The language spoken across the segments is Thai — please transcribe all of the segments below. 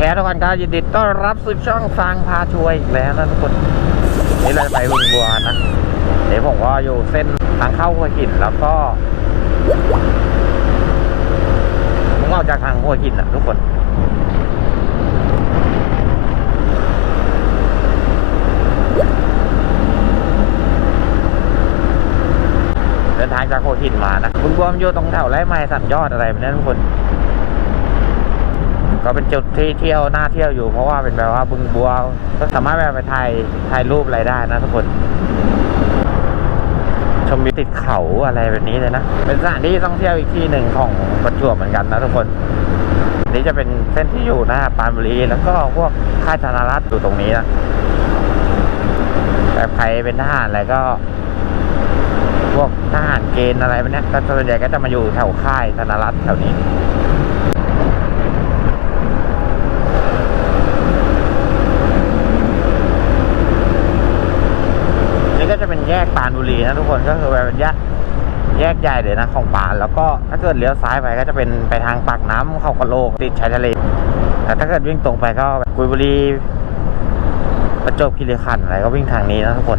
เคทุกคนก็ยินดีต้อนรับสู่ช่องฟางพาช่วยอีกแล้วนะทุกคนนี่เราจะไปบึงบัวนะเดี๋ยวผมก็อยู่เส้นทางเข้าหัวหินแล้วก็มึงออกจากทางหัวหินอะทุกคนเดินทางจากหัวหินมานะบึงบัวมันอยู่ตรงแถวไร่ไม้สันยอดอะไรแบบนี้ทุกคน ก็เป็นจุดที่เที่ยวน่าเที่ยวอยู่ เพราะว่าเป็นแบบว่าบึงบัว ก็สามารถแบบไปถ่ายถ่ายรูปอะไรได้นะทุกคนชมวิวติดเขาอะไรแบบนี้เลยนะ เป็นสถานที่ท่องเที่ยวอีกที่หนึ่งของประจวบเหมือนกันนะทุกคน นี่จะเป็นเส้นที่อยู่หน้าปานบุรีแล้วก็พวกค่ายธนรัฐอยู่ตรงนี้นะแต่ใครเป็นทหารอะไรก็ พวกทหารเกณฑ์อะไรแบบนี้ก็ส่วนใหญ่ก็จะมาอยู่แถวค่ายธนรัฐแถวนี้ก็จะเป็นแยกปราน บุรีนะทุกคนก็คือเป็นแยกแยกใหญ่เลยนะของปรานแล้วก็ถ้าเกิดเลี้ยวซ้ายไปก็จะเป็นไปทางปากน้ำเขากระโลกติดชายทะเลแต่ถ้าเกิดวิ่งตรงไปก็กุยบุรีประจวบคีรีขันธ์อะไรก็วิ่งทางนี้นะทุกคน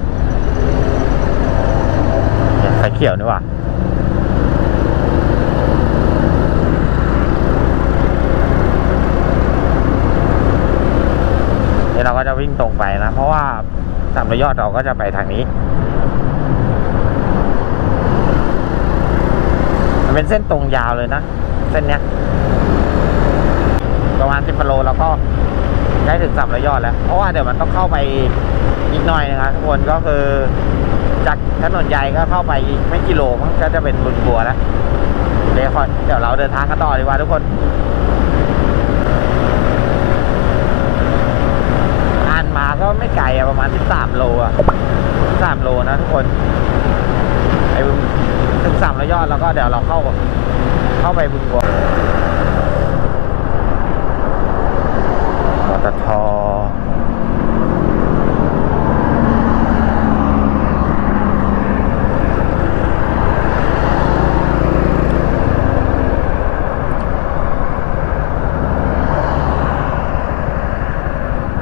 เนี่ยไฟเขียวนี่ว่าเดี๋ยวเราก็จะวิ่งตรงไปนะ เพราะว่าสามร้อยยอดเราก็จะไปทางนี้ มันเป็นเส้นตรงยาวเลยนะ เส้นเนี้ยประมาณสิบกิโลแล้วก็ใกล้ถึงสามร้อยยอดแล้ว เพราะว่าเดี๋ยวมันต้องเข้าไปอีกหน่อยนะครับทุกคนก็คือจากถนนใหญ่ก็เข้าไปอีกไม่กิโลมันก็จะเป็นบุญบัวแล้วเดี๋ยวคอยเดี๋ยวเราเดินทางกันต่อดีกว่าทุกคนอ่านมาก็ไม่ไกลอะประมาณสิบสามโลอะสามโลนะทุกคนไอ้บ ถึงสามร้อยยอดแล้วก็เดี๋ยวเราเข้าเข้าไปบึงบัวปตท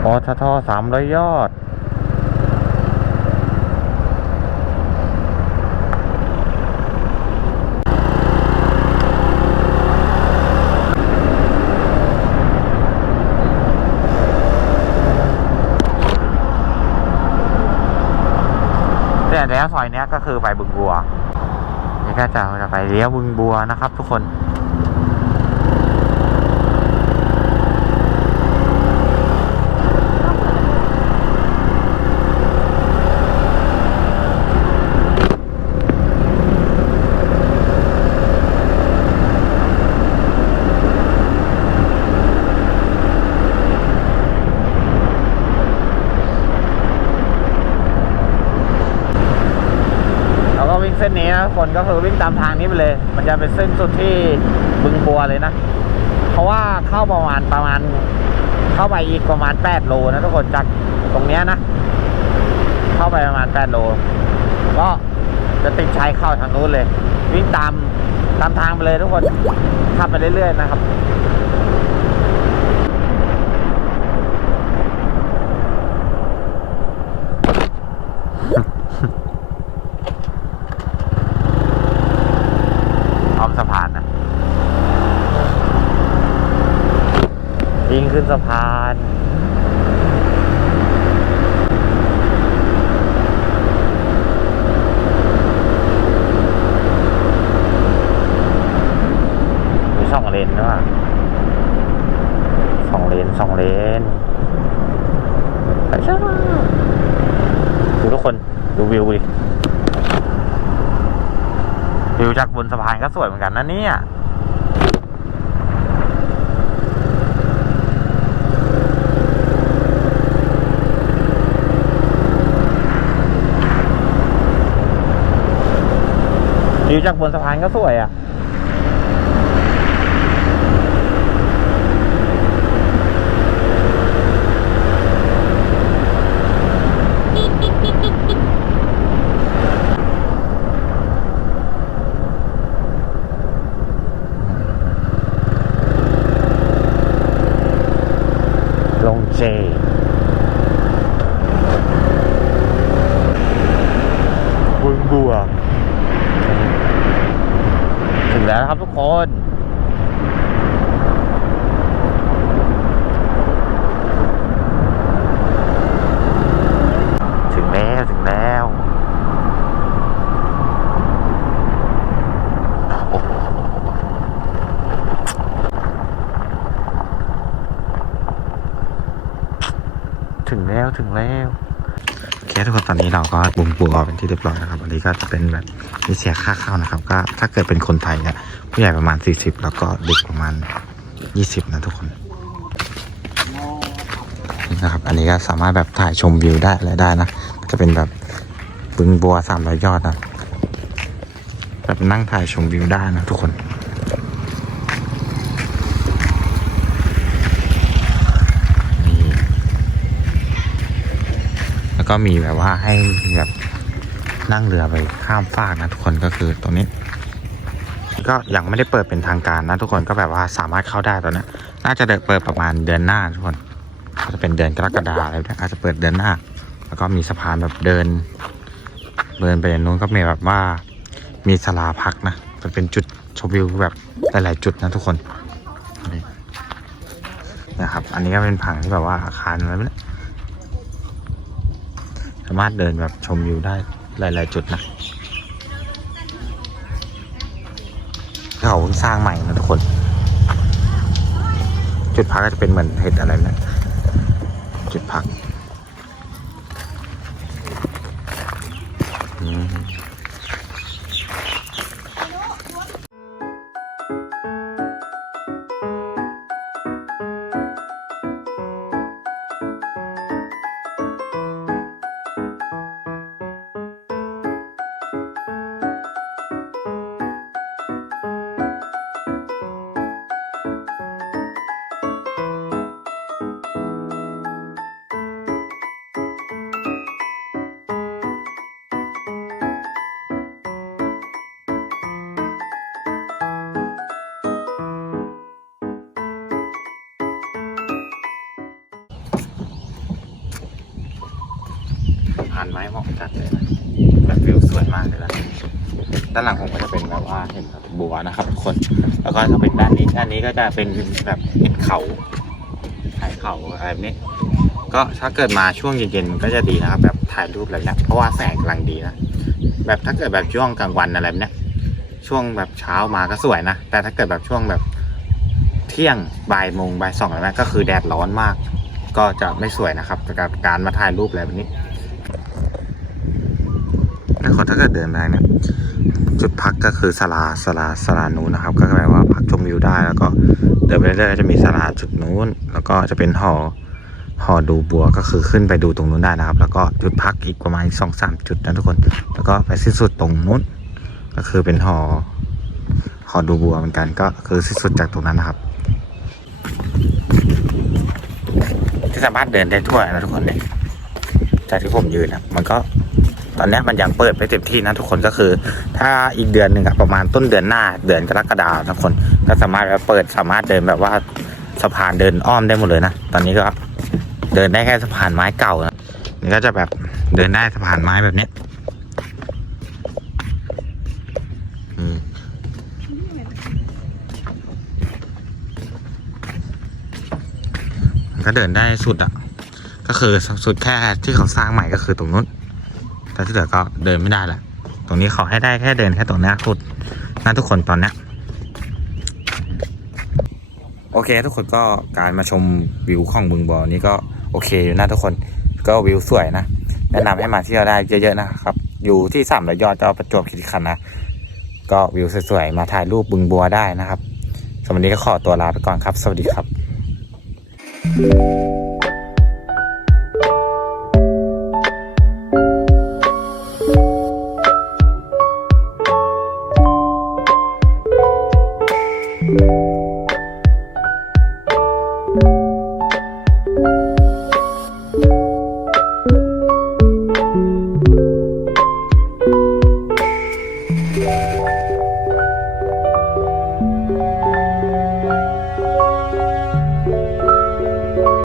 ปตทสามร้อยยอด แล้วซอยเนี้ยก็คือไปบึงบัวนี่ก็จะจะไปเลี้ยวบึงบัวนะครับ ทุกคน เส้นนี้นะคนก็คือวิ่งตามทางนี้ไปเลย มันจะเป็นเส้นสุดที่บึงบัวเลยนะ เพราะว่าเข้าประมาณประมาณ เข้าไปอีกประมาณ8โลนะทุกคนจากตรงเนี้ยนะ เข้าไปประมาณ8โลก็จะติดชายเข้าทางนู้นเลย วิ่งตามตามทางไปเลยทุกคนขับไปเรื่อยๆนะครับ อ้อมสะพานนะ ยิงขึ้นสะพาน มีสองเลนด้วยสองเลนสองเลนไปช้าดูทุกคนดูวิวดิวิวจากบนสะพานก็สวยเหมือนกันนะเนี่ย วิวจากบนสะพานก็สวยอะลงเบึงบัว ถึงแล้วนะครับทุกคน ถึงแล้วถึงแล้วโอ้โห ถึงแล้วโอเคทุกคนตอนนี้เราก็บุงบัวเป็นที่เรียบร้อยนะครับอันนี้ก็จะเป็นแบบมีเสียค่าเข้านะครับ ก็ถ้าเกิดเป็นคนไทยเนี่ยผู้ใหญ่ประมาณ 40 แล้วก็เด็กประมาณ 20 นะทุกคนนี่นะครับ อันนี้ก็สามารถแบบถ่ายชมวิวได้อะไรได้นะจะเป็นแบบบึงบัวสามร้อยยอดนะแบบนั่งถ่ายชมวิวได้นะทุกคน แล้ว ก็มีแบบว่าให้แบบนั่งเรือไปข้ามฟากนะทุกคนก็คือตรงนี้ ก็ยังไม่ได้เปิดเป็นทางการนะทุกคนก็แบบว่าสามารถเข้าได้ตอนนี้น่าจะเปิดประมาณเดือนหน้าทุกคนก็จะเป็นเดือนกรกฎาอะไรแบบนี้อาจจะเปิดเดือนหน้า แล้วก็มีสะพานแบบเดิน เดินไปนู้นก็มีแบบว่ามีศาลาพักนะมันเป็นจุดชมวิวแบบหลายๆจุดนะทุกคนนี่นะครับ อันนี้ก็เป็นผังที่แบบว่าอาคารอะไรแบบนี้ สามารถเดินแบบชมวิวได้หลาย ๆ จุดนะเขาเพิ่งสร้างใหม่นะทุกคน จุดพักก็จะเป็นเหมือนเห็ดอะไรนะ จุดพัก ผ่านไม้เหมาะจัดเลยนะแบบวิวสวยมากเลยนะด้านหลังผมก็จะเป็นแบบว่าเห็นบัวนะครับทุกคน แล้วก็ถ้าเป็นด้านนี้ด้านนี้ก็จะเป็นแบบเห็นเขาถ่ายเขาอะไรแบบนี้ ก็ถ้าเกิดมาช่วงเย็นๆมันก็จะดีนะครับแบบถ่ายรูปอะไรเนี้ยเพราะว่าแสงกำลังดีนะแบบถ้าเกิดแบบช่วงกลางวันอะไรแบบเนี้ยช่วงแบบเช้ามาก็สวยนะ แต่ถ้าเกิดแบบช่วงแบบเที่ยงบ่ายโมงบ่ายสองอะไรแบบนี้ก็คือแดดร้อนมาก ก็จะไม่สวยนะครับกับการมาถ่ายรูปอะไรแบบนี้ ถ้าเกิดเดินทางเนี่ยจุดพักก็คือศาลาศาลาศาลานู้นนะครับ ก็แปลว่าพักชมวิวได้แล้วก็เดินไปเรื่อยๆจะมีศาลาจุดนู้น แล้วก็จะเป็นหอหอดูบัวก็คือขึ้นไปดูตรงนู้นได้นะครับ แล้วก็จุดพักอีกประมาณสองสามจุดนะทุกคน แล้วก็ไปสิ้นสุดตรงนู้น ก็คือเป็นหอหอดูบัวเหมือนกันก็คือสิ้นสุดจากตรงนั้นนะครับที่สามารถเดินได้ทั่วนะทุกคนเลยจากที่ผมยืนนะมันก็ ตอนนี้มันยังเปิดไม่เต็มที่นะทุกคนก็คือ ถ้าอีกเดือนหนึ่งอะประมาณต้นเดือนหน้าเดือนกรกฎาคมทุกคน ก็สามารถเปิดสามารถเดินแบบว่าสะพานเดินอ้อมได้หมดเลยนะตอนนี้ก็เดินได้แค่สะพานไม้เก่านะนี่ก็จะแบบเดินได้สะพานไม้แบบนี้อืมก็เดินได้สุดอะ ก็คือสุดแค่ที่เขาสร้างใหม่ก็คือตรงนู้น แต่ที่เหลือก็เดินไม่ได้ละตรงนี้ขอให้ได้แค่เดินแค่ตรงนี้สุดน่าทุกคนตอนนี้โอเค ทุกคนก็การมาชมวิวของบึงบอนี้ก็โอเคอยู่นะทุกคนก็วิวสวยนะ แนะนำให้มาเที่ยวได้เยอะๆนะครับ อยู่ที่สามร้อยยอดก็ประจวบคีรีขันธ์นะ ก็วิวสวยๆมาถ่ายรูปบึงบัวได้นะครับสำหรับวันนี้ก็ขอตัวลาไปก่อนครับ สวัสดีครับ